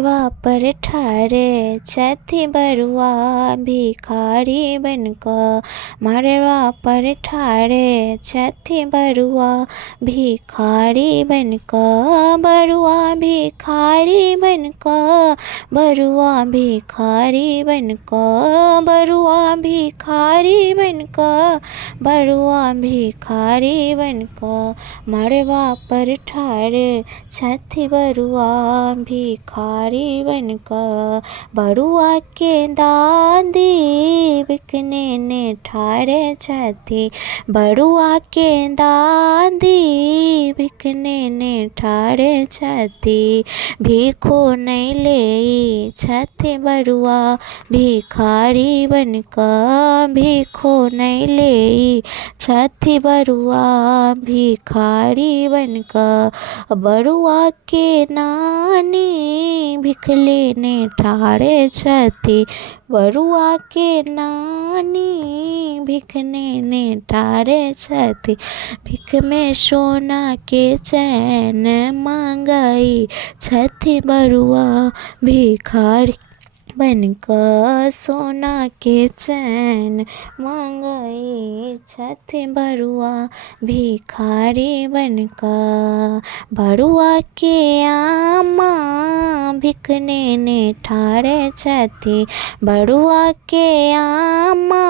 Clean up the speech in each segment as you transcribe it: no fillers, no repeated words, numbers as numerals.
मड़वा पर ठारे छथि बरुआ भिखारी बनकर। मड़वा पर ठारे छथि बरुआ भिखारी बनकर। बरुआ भिखारी बनकर। बरुआ भिखारी बनकर। बरुआ भिखारी बनकर। बरुआ भिखारी बनकर। मड़वा पर ठारे छथि बरुआ भिखारी बनकर। बरुआ के दादी बिकने ने ठारे छथि। बरुआ के दादी बिकने ने ठारे छथि। भीखो नहीं ले छथि बरुआ भिखारी बनकर। भीखो नहीं ले छथि बरुआ भिखारी बनकर। बरुआ के नानी भिख लेने ठारे छथि। बरुआ के नानी भिख लेने ठारे छथि। भिख में सोना के चैन मांगई छथि बरुआ भिखारी बनकर। सोना के चैन मांगई छथि बरुआ भिखारी बनकर। बरुआ के आमा भिख लेने ठारे छथि। बरुआ के आमा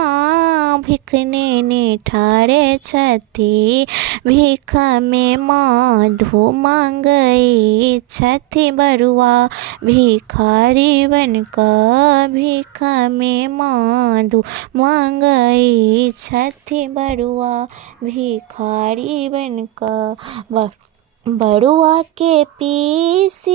भिख लेने ठारे छथि। भिख में मधु मांगई छथि बरुआ भिखारी बनकर। भिख में मधु मांगई छथि बरुआ भिखारी बनकर। बरुआ के पीसी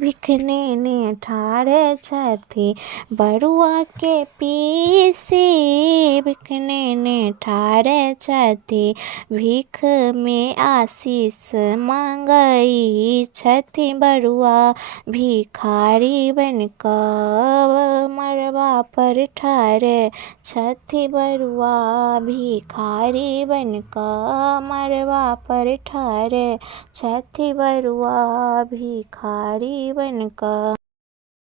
भिख लेने ठारे छथि। बरुआ के पीसी भिख लेने ठारे छथि। भिख में आशीष मांगई छथि बरुआ भिखारी बनकर। मड़वा पर ठारे छथि बरुआ भिखारी बनकर। मड़वा पर ठारे छथि बरुआ भिखारी बनकर।